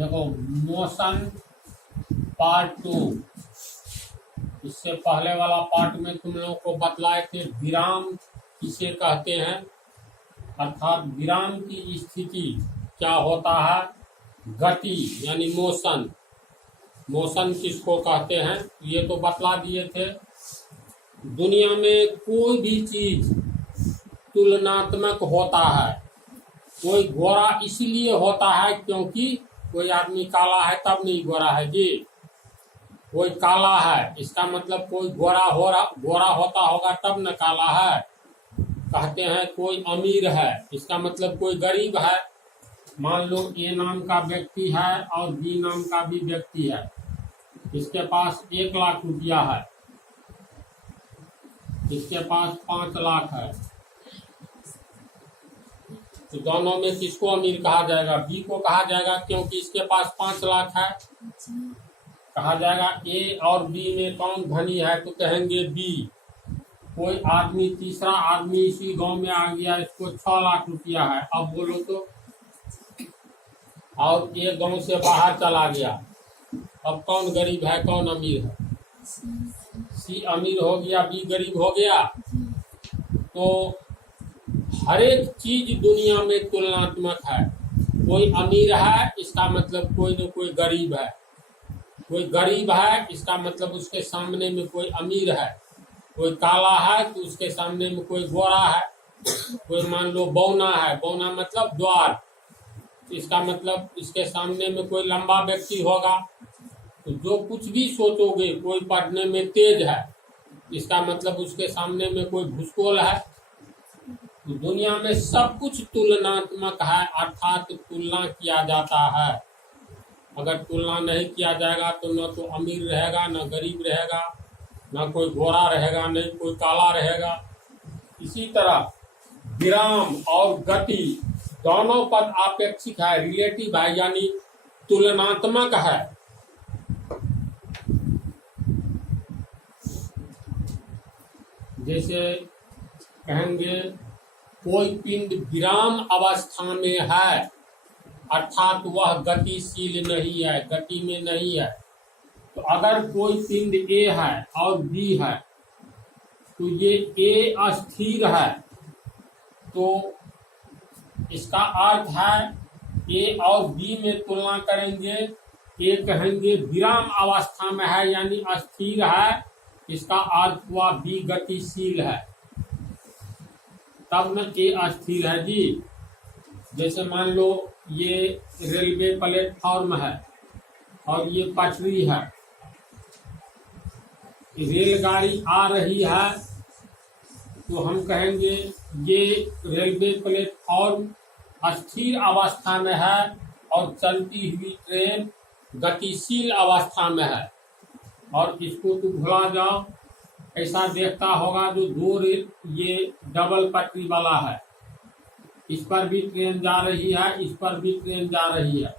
देखो, motion part 2। इससे पहले वाला पार्ट में तुम लोगों को बतलाए थे विराम किसे कहते हैं, अर्थात विराम की स्थिति क्या होता है, गति यानी मोशन। मोशन किसको कहते हैं ये तो बतला दिए थे। दुनिया में कोई भी चीज तुलनात्मक होता है। कोई गोरा इसलिए होता है क्योंकि कोई आदमी काला है तब नहीं गोरा है जी। कोई काला है इसका मतलब कोई गोरा होता होगा तब न काला है। कहते हैं कोई अमीर है इसका मतलब कोई गरीब है। मान लो ए नाम का व्यक्ति है और बी नाम का भी व्यक्ति है, इसके पास 1 लाख रुपया है, इसके पास 5 लाख है, तो दोनों में किसको अमीर कहा जाएगा? बी को कहा जाएगा क्योंकि इसके पास 5 लाख है। कहा जाएगा ए और बी में कौन धनी है, तो कहेंगे बी। कोई आदमी तीसरा आदमी इसी गांव में आ गया, इसको 6 लाख रुपया है, अब बोलो तो, और एक गांव से बाहर चला गया, अब कौन गरीब है कौन अमीर है? सी अमीर हो गया, बी गरीब हो गया। तो हर एक चीज दुनिया में तुलनात्मक है। कोई अमीर है इसका मतलब कोई न कोई गरीब है, कोई गरीब है इसका मतलब उसके सामने में कोई अमीर है, कोई काला है तो उसके सामने में कोई गोरा है, कोई मान लो बौना है, बौना मतलब द्वार, इसका मतलब इसके सामने में कोई लंबा व्यक्ति होगा। तो जो कुछ भी सोचोगे, कोई पढ़ने में तेज है इसका मतलब उसके सामने में कोई भूसकोल है। तो दुनिया में सब कुछ तुलनात्मक है, अर्थात तुलना किया जाता है। अगर तुलना नहीं किया जाएगा तो न तो अमीर रहेगा, न गरीब रहेगा, न कोई गोरा रहेगा, न कोई काला रहेगा। इसी तरह विराम और गति दोनों पद आपेक्षिक है, रिलेटिव है, यानी तुलनात्मक है। जैसे कहेंगे कोई पिंड विराम अवस्था में है, अर्थात वह गतिशील नहीं है, गति में नहीं है। तो अगर कोई पिंड ए है और बी है तो ये ए अस्थिर है, तो इसका अर्थ है ए और बी में तुलना करेंगे, ए कहेंगे विराम अवस्था में है यानी अस्थिर है, इसका अर्थ हुआ बी गतिशील है, तब न ए अस्थिर है जी। जैसे मान लो ये रेलवे प्लेटफॉर्म है और ये पटरी है, रेलगाड़ी आ रही है तो हम कहेंगे ये रेलवे प्लेटफॉर्म अस्थिर अवस्था में है और चलती हुई ट्रेन गतिशील अवस्था में है। और इसको तो भुला जाओ, ऐसा देखता होगा जो 2 रेल, ये डबल पटरी वाला है, इस पर भी ट्रेन जा रही है, इस पर भी ट्रेन जा रही है,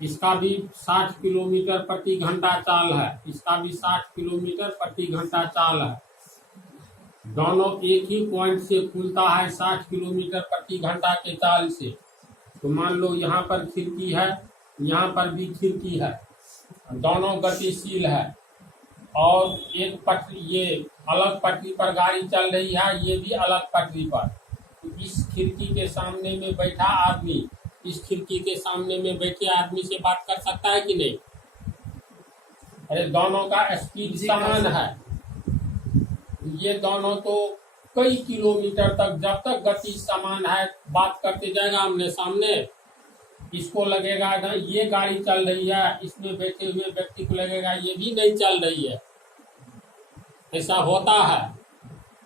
इसका भी 60 किलोमीटर प्रति घंटा चाल है, इसका भी 60 किलोमीटर प्रति घंटा चाल है। दोनों एक ही पॉइंट से खुलता है 60 किलोमीटर प्रति घंटा के चाल से। तो मान लो यहाँ पर खिड़की है, यहाँ पर भी खिड़की है, दोनों गतिशील है, और एक पटरी, ये अलग पटरी पर गाड़ी चल रही है, ये भी अलग पटरी पर। तो इस खिड़की के सामने में बैठा आदमी इस खिड़की के सामने में बैठे आदमी से बात कर सकता है कि नहीं? अरे दोनों का स्पीड समान है, ये दोनों तो कई किलोमीटर तक, जब तक गति समान है, बात करते जाएगा आमने सामने। इसको लगेगा ना ये गाड़ी चल रही है, इसमें बैठे हुए व्यक्ति को लगेगा ये भी नहीं चल रही है, ऐसा होता है।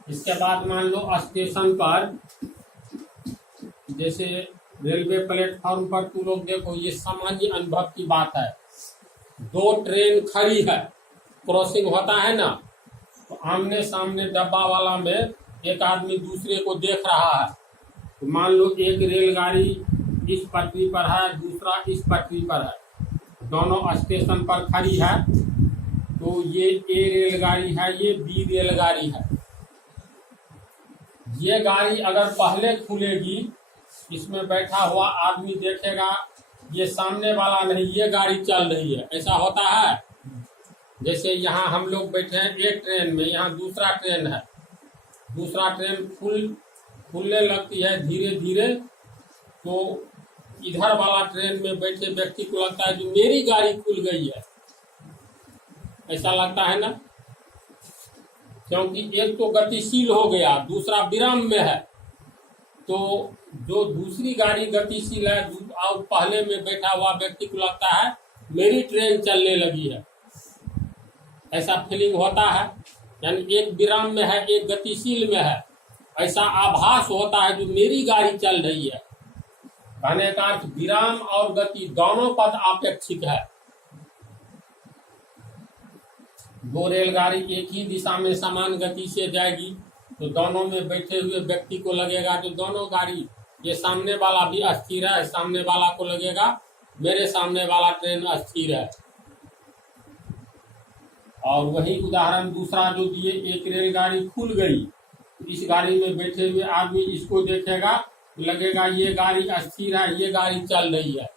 इसके बाद मान लो स्टेशन पर, जैसे रेलवे प्लेटफॉर्म पर तू लोग देखो, ये सामान्य अनुभव की बात है, 2 ट्रेन खड़ी है, क्रॉसिंग होता है ना, तो आमने सामने डब्बा वाला में एक आदमी दूसरे को देख रहा है। तो मान लो एक रेलगाड़ी इस पटरी पर है, दूसरा इस पटरी पर है, दोनों स्टेशन पर खड़ी है, तो ये ए रेलगाड़ी है, ये बी रेलगाड़ी है। ये गाड़ी अगर पहले खुलेगी, इसमें बैठा हुआ आदमी देखेगा ये सामने वाला नहीं, ये गाड़ी चल रही है, ऐसा होता है। जैसे यहाँ हम लोग बैठे हैं एक ट्रेन में, यहाँ दूसरा ट्रेन है, दूसरा ट्रेन खुलने लगती है धीरे धीरे, तो इधर वाला ट्रेन में बैठे व्यक्ति को लगता है जो मेरी गाड़ी खुल गई है, ऐसा लगता है ना, क्योंकि एक तो गतिशील हो गया, दूसरा विराम में है। तो जो दूसरी गाड़ी गतिशील है और पहले में बैठा हुआ व्यक्ति को लगता है मेरी ट्रेन चलने लगी है, ऐसा फीलिंग होता है। यानी एक विराम में है, एक गतिशील में है, ऐसा आभास होता है जो मेरी गाड़ी चल रही है। कहने का अर्थ विराम और गति दोनों पद आपेक्षिक है। दो रेलगाड़ी एक ही दिशा में समान गति से जाएगी तो दोनों में बैठे हुए व्यक्ति को लगेगा जो दोनों गाड़ी, ये सामने वाला भी अस्थिर है, सामने वाला को लगेगा मेरे सामने वाला ट्रेन अस्थिर है। और वही उदाहरण दूसरा जो दिए, एक रेलगाड़ी खुल गई, इस गाड़ी में बैठे हुए आदमी इसको देखेगा, लगेगा ये गाड़ी अस्थिर है, ये गाड़ी चल रही है।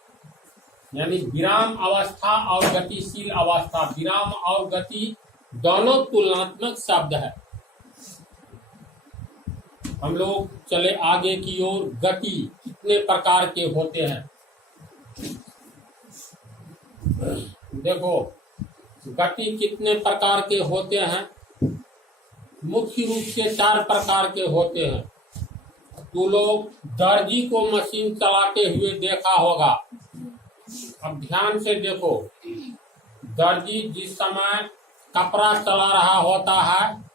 यानी विराम अवस्था और गतिशील अवस्था, विराम और गति दोनों तुलनात्मक शब्द है। हम लोग चले आगे की ओर। गति कितने प्रकार के होते हैं? देखो, गति कितने प्रकार के होते हैं? मुख्य रूप से 4 प्रकार के होते हैं। तो लोग दर्जी को मशीन चलाते हुए देखा होगा। अब ध्यान से देखो, दर्जी जिस समय कपड़ा चला रहा होता है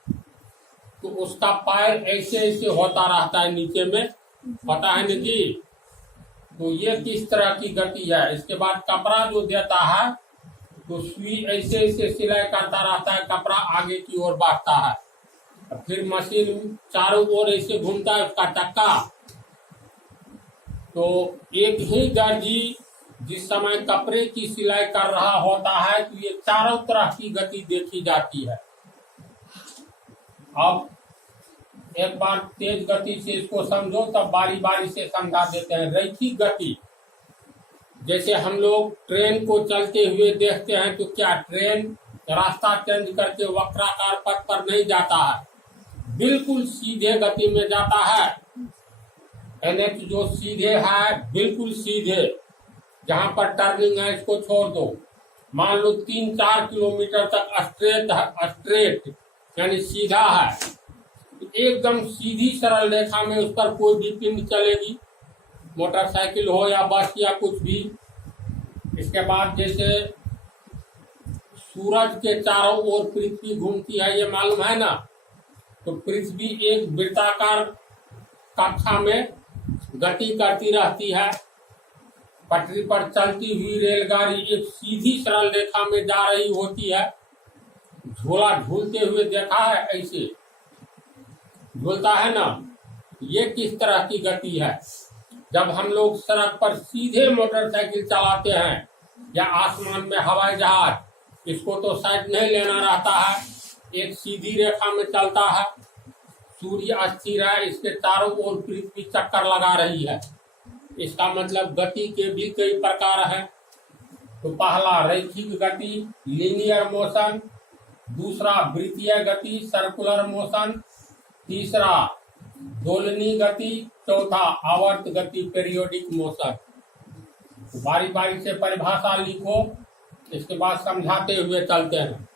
तो उसका पैर ऐसे ऐसे होता रहता है नीचे में, पता है ना जी? तो ये किस तरह की गति है। इसके बाद कपड़ा जो देता है तो सुई ऐसे ऐसे सिलाई करता रहता है, कपड़ा आगे की ओर बढ़ता है, फिर मशीन चारों ओर ऐसे घूमता है उसका चक्का। तो एक ही दर्जी जिस समय कपड़े की सिलाई कर रहा होता है तो ये चारों तरह की गति देखी जाती है। अब एक बार तेज गति से इसको समझो, तब बारी बारी से समझा देते हैं। रैखिक गति, जैसे हम लोग ट्रेन को चलते हुए देखते हैं तो क्या ट्रेन रास्ता चेंज करके वक्राकार पथ पर नहीं जाता है, बिल्कुल सीधे गति में जाता है। एनएच जो सीधे है, बिल्कुल सीधे, जहां पर टर्निंग है इसको छोड़ दो, मान लो 3-4 किलोमीटर तक स्ट्रेट यानी सीधा है, तो एकदम सीधी सरल रेखा में उस पर कोई भी पिंड चलेगी, मोटरसाइकिल हो या बस या कुछ भी। इसके बाद जैसे सूरज के चारों ओर पृथ्वी घूमती है, ये मालूम है ना, तो पृथ्वी एक वृत्ताकार कक्षा में गति करती रहती है। पटरी पर चलती हुई रेलगाड़ी एक सीधी सरल रेखा में जा रही होती है। झोला झूलते हुए देखा है, ऐसे झूलता है ना, ये किस तरह की गति है। जब हम लोग सड़क पर सीधे मोटरसाइकिल चलाते हैं या आसमान में हवाई जहाज, इसको तो साइड नहीं लेना रहता है, एक सीधी रेखा में चलता है। सूर्य स्थिर है, इसके चारों ओर पृथ्वी चक्कर लगा रही है, इसका मतलब गति के भी कई प्रकार हैं। तो पहला रैखिक गति, लीनियर मोशन, दूसरा वृत्तीय गति, सर्कुलर मोशन, तीसरा दोलनी गति, चौथा आवर्त गति, पेरियोडिक मोशन। बारी बारी से परिभाषा लिखो, इसके बाद समझाते हुए चलते हैं।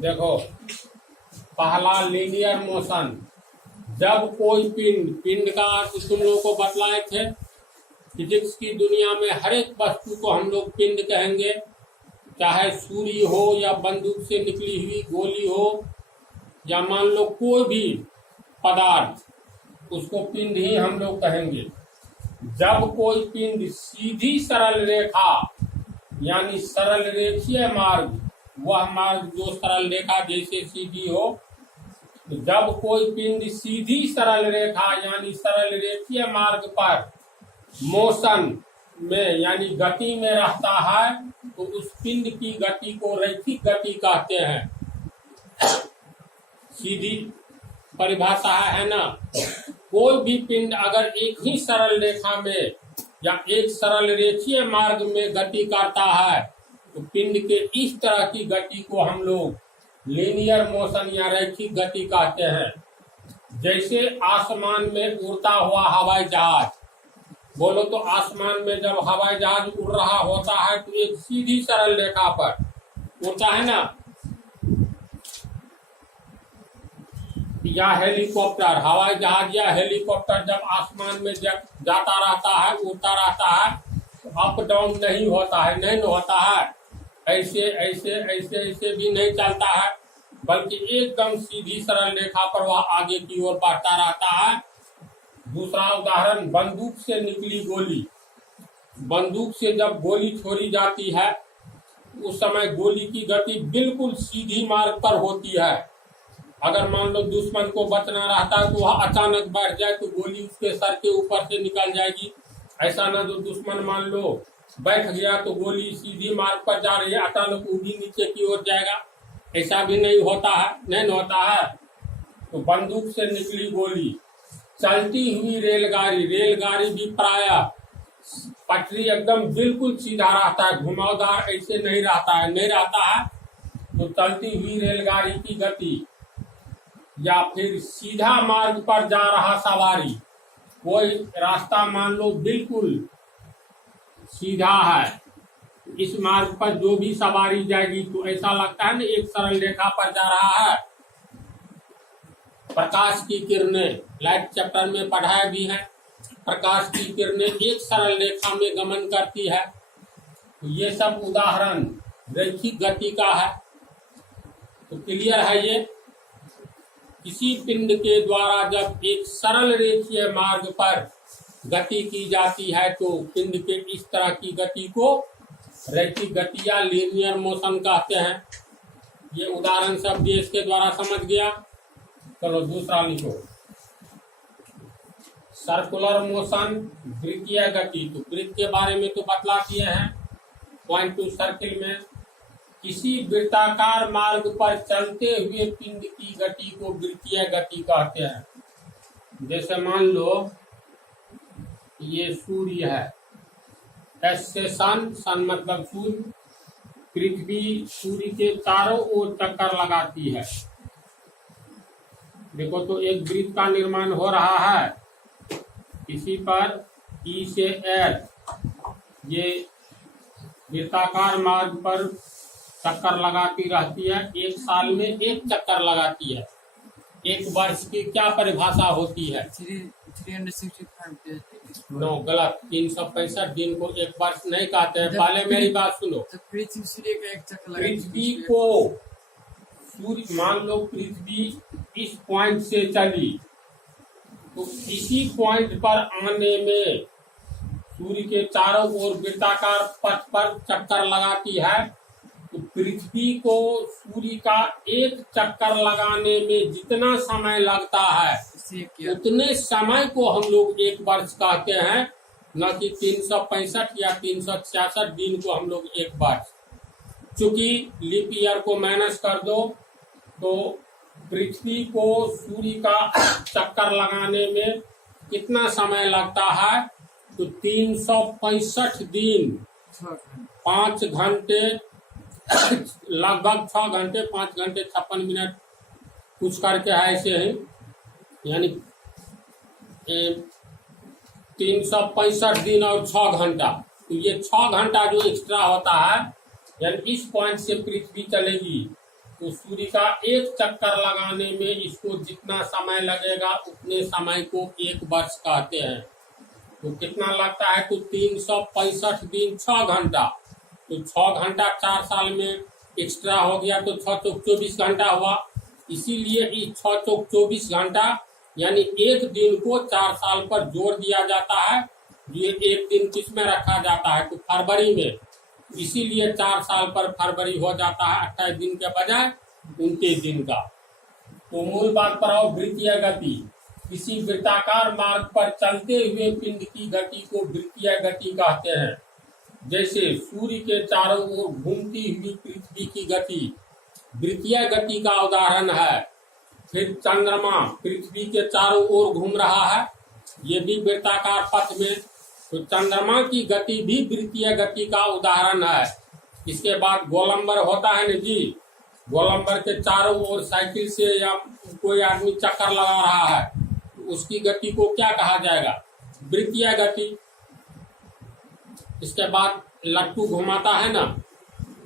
देखो, पहला लीनियर मोशन, जब कोई पिंड का अर्थ तुम लोगों को बतलाए थे, फिजिक्स की दुनिया में हर एक वस्तु को हम लोग पिंड कहेंगे, चाहे सूर्य हो या बंदूक से निकली हुई गोली हो या मान लो कोई भी पदार्थ, उसको पिंड ही हम लोग कहेंगे। जब कोई पिंड सीधी सरल रेखा यानी सरल रेखीय मार्ग, वह मार्ग जो सरल रेखा जैसे सीधी हो, तो जब कोई पिंड सीधी सरल रेखा यानी सरल रेखीय मार्ग पर मोशन में यानी गति में रहता है तो उस पिंड की गति को रैखिक गति कहते हैं। सीधी परिभाषा है ना। कोई भी पिंड अगर एक ही सरल रेखा में या एक सरल रेखीय मार्ग में गति करता है तो पिंड के इस तरह की गति को हम लोग लीनियर मोशन या रैखिक गति कहते हैं। जैसे आसमान में उड़ता हुआ हवाई जहाज, बोलो तो आसमान में जब हवाई जहाज उड़ रहा होता है तो एक सीधी सरल रेखा पर उड़ता है ना, या हेलीकॉप्टर, हवाई जहाज या हेलीकॉप्टर जब आसमान में जाता रहता है, उड़ता रहता है, तो अप डाउन नहीं होता है, नहीं होता है, ऐसे ऐसे ऐसे ऐसे भी नहीं चलता है, बल्कि एकदम सीधी सरल रेखा पर वह आगे की ओर बढ़ता रहता है। दूसरा उदाहरण, बंदूक से निकली गोली। बंदूक से जब गोली छोड़ी जाती है उस समय गोली की गति बिल्कुल सीधी मार्ग पर होती है। अगर मान लो दुश्मन को बचना रहता है तो वह अचानक बढ़ जाए तो गोली उसके सर के ऊपर से निकल जाएगी। ऐसा ना जो दुश्मन मान लो बैठ गया तो गोली सीधी मार्ग पर जा रही है, अचानक वो भी नीचे की ओर जाएगा, ऐसा भी नहीं होता है, नहीं होता है। तो बंदूक से निकली गोली, चलती हुई रेलगाड़ी, रेलगाड़ी भी प्रायः पटरी एकदम बिल्कुल सीधा रहता है, घुमावदार ऐसे नहीं रहता है, नहीं रहता है। तो चलती हुई रेलगाड़ी की गति, या फिर सीधा मार्ग पर जा रहा सवारी, कोई रास्ता मान लो बिल्कुल सीधा है, इस मार्ग पर जो भी सवारी जाएगी तो ऐसा लगता है ना एक सरल रेखा पर जा रहा है। प्रकाश की किरणें, लाइट चैप्टर में पढ़ाया भी है, प्रकाश की किरणें एक सरल रेखा में गमन करती है। तो ये सब उदाहरण रैखिक गति का है। तो क्लियर है ये। किसी पिंड के द्वारा जब एक सरल रेखीय मार्ग पर गति की जाती है तो पिंड के इस तरह की गति को रैखिक गति या लीनियर मोशन कहते हैं। ये उदाहरण सब भी इसके द्वारा समझ गया। चलो दूसरा लिखो, सर्कुलर मोशन, वृत्तीय गति। तो वृत्त के बारे में तो बतला दिए हैं पॉइंट टू सर्किल में। किसी वृत्ताकार मार्ग पर चलते हुए पिंड की गति को वृत्तीय गति कहते हैं। जैसे मान लो ये सूर्य है, एस से सन, सन मतलब सूर्य, पृथ्वी सूर्य के चारों ओर चक्कर लगाती है। देखो तो एक वृत्त का निर्माण हो रहा है, इसी पर ई से एच, ये वृत्ताकार मार्ग पर चक्कर लगाती रहती है। एक साल में एक चक्कर लगाती है। एक वर्ष की क्या परिभाषा होती है? 365 नो, गलत। 365 दिन को एक वर्ष नहीं कहते हैं। पहले मेरी बात सुनो। तो पृथ्वी सूर्य का एक चक्कर लगाती है। पृथ्वी को सूर्य, मान लो पृथ्वी इस पॉइंट से चली तो इसी पॉइंट पर आने में सूर्य के चारों ओर वृत्ताकार पथ पर चक्कर लगाती है। तो पृथ्वी को सूर्य का एक चक्कर लगाने में जितना समय लगता है उतने समय को हम लोग एक वर्ष कहते हैं, न कि 365 या 366 दिन को हम लोग एक वर्ष। चूंकि लीप ईयर को माइनस कर दो तो पृथ्वी को सूर्य का चक्कर लगाने में कितना समय लगता है? तो 365 दिन, 5 घंटे, लगभग 6 घंटे, 5 घंटे 56 मिनट कुछ करके है ऐसे ही, यानी 365 दिन और 6 घंटा। तो ये 6 घंटा जो एक्स्ट्रा होता है, यानी इस पॉइंट से पृथ्वी चलेगी तो सूर्य का एक चक्कर लगाने में इसको जितना समय लगेगा उतने समय को एक वर्ष कहते हैं। तो कितना लगता है? तो 365 दिन 6 घंटा, तो 6 घंटा 4 साल में एक्स्ट्रा हो गया तो 6 चौक 24 घंटा हुआ। इसीलिए इस 6 चौक 24 घंटा यानी एक दिन को 4 साल पर जोड़ दिया जाता है। ये एक दिन किस में रखा जाता है? तो फरवरी में। इसीलिए 4 साल पर फरवरी हो जाता है 28 दिन के बजाय 29 दिन का। तो मूल बात पर आओ, वृत्तीय गति। किसी वृत्ताकार मार्ग पर चलते हुए पिंड की गति को वृत्तीय गति कहते हैं। जैसे सूर्य के चारों ओर घूमती हुई पृथ्वी की गति वृत्तीय गति का उदाहरण है। फिर चंद्रमा पृथ्वी के चारों ओर घूम रहा है, ये भी वृत्ताकार पथ में। तो चंद्रमा की गति भी वृत्तीय गति का उदाहरण है। इसके बाद गोलंबर होता है ना जी, गोलंबर के चारों ओर साइकिल से या कोई आदमी चक्कर लगा रहा है, तो उसकी गति को क्या कहा जाएगा? वृत्तीय गति। इसके बाद लट्टू घुमाता है ना,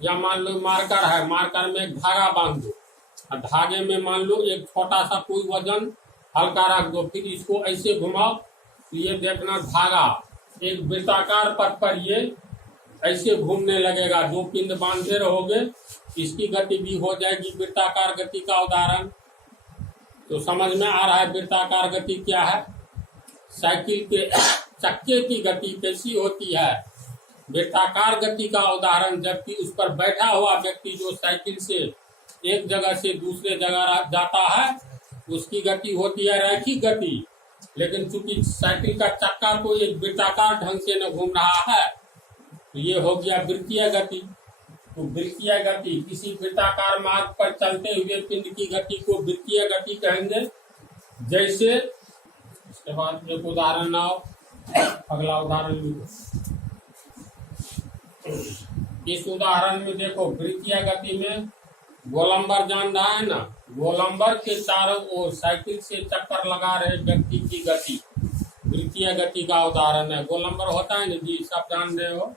या मान लो मार्कर है, मार्कर में एक धागा बांध दो और धागे में मान लो एक छोटा सा कोई वजन हल्का रख दो, फिर इसको ऐसे घुमाओ तो ये देखना धागा एक वृत्ताकार पथ पर ये ऐसे घूमने लगेगा। दो पिंड बांधते रहोगे, इसकी गति भी हो जाएगी वृत्ताकार गति का उदाहरण। तो समझ में आ रहा है वृत्ताकार गति क्या है? साइकिल के चक्के की गति कैसी होती है? वृत्ताकार गति का उदाहरण, जबकि उस पर बैठा हुआ व्यक्ति जो साइकिल से एक जगह से दूसरे जगह जाता है, उसकी गति होती है रैखिक गति। लेकिन चूंकि साइकिल का चक्का को एक वृत्ताकार ढंग से न घूम रहा है, तो ये हो गया वृत्तीय गति। तो वृत्तीय गति, किसी वृत्ताकार मार्ग पर चलते हुए पिंड की गति को वृत्तीय गति कहेंगे। जैसे इसके बाद एक उदाहरण आओ, अगला उदाहरण लिखो। इस उदाहरण में देखो, वृत्तीय गति में गोलंबर जान रहा है ना, गोलंबर के चारों ओर साइकिल से चक्कर लगा रहे व्यक्ति की गति वृत्तीय गति का उदाहरण है। गोलंबर होता है ना जी, सब जान रहे हो।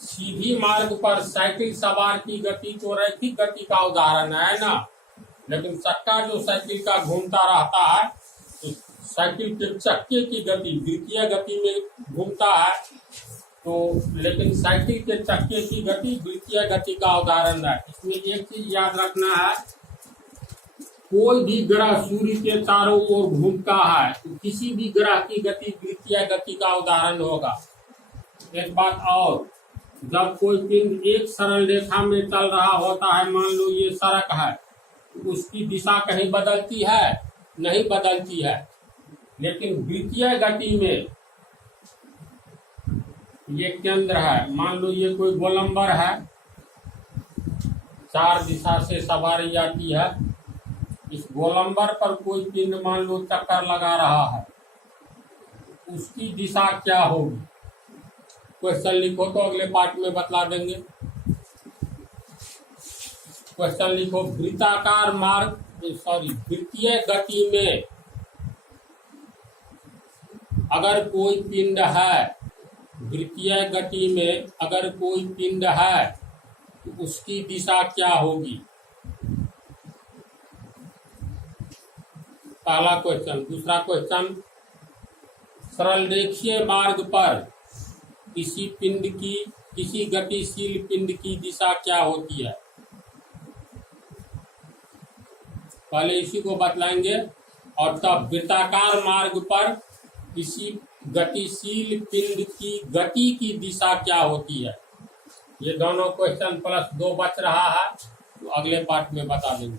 सीधी मार्ग पर साइकिल सवार की गति तो रैखिक गति का उदाहरण है ना, लेकिन चक्का जो साइकिल का घूमता रहता है, तो साइकिल के चक्के की गति वृत्तीय गति में घूमता है, तो लेकिन साइकिल के चक्के की गति वृत्तीय गति का उदाहरण है। इसमें एक चीज याद रखना है, कोई भी ग्रह सूर्य के चारों ओर घूमता है तो किसी भी ग्रह की गति वृत्तीय गति का उदाहरण होगा। एक बात और, जब कोई पिंड एक सरल रेखा में चल रहा होता है, मान लो ये सड़क है, तो उसकी दिशा कहीं बदलती है? नहीं बदलती है। लेकिन वृत्तीय गति में ये केंद्र है, मान लो ये कोई गोलंबर है, चार दिशा से सवारी आती है, इस गोलंबर पर कोई पिंड मान लो चक्कर लगा रहा है, उसकी दिशा क्या होगी? क्वेश्चन लिखो तो अगले पार्ट में बतला देंगे। क्वेश्चन लिखो, वृत्ताकार मार्ग वृत्तीय गति में अगर कोई पिंड है, वृत्तीय गति में अगर कोई पिंड है तो उसकी दिशा क्या होगी? पहला क्वेश्चन। दूसरा क्वेश्चन, सरल रेखीय मार्ग पर किसी गतिशील पिंड की दिशा क्या होती है? पहले इसी को बतलाएंगे और तब वृत्ताकार मार्ग पर किसी गतिशील पिंड की गति की दिशा क्या होती है? ये दोनों क्वेश्चन +2 बच रहा है, तो अगले पार्ट में बता देंगे।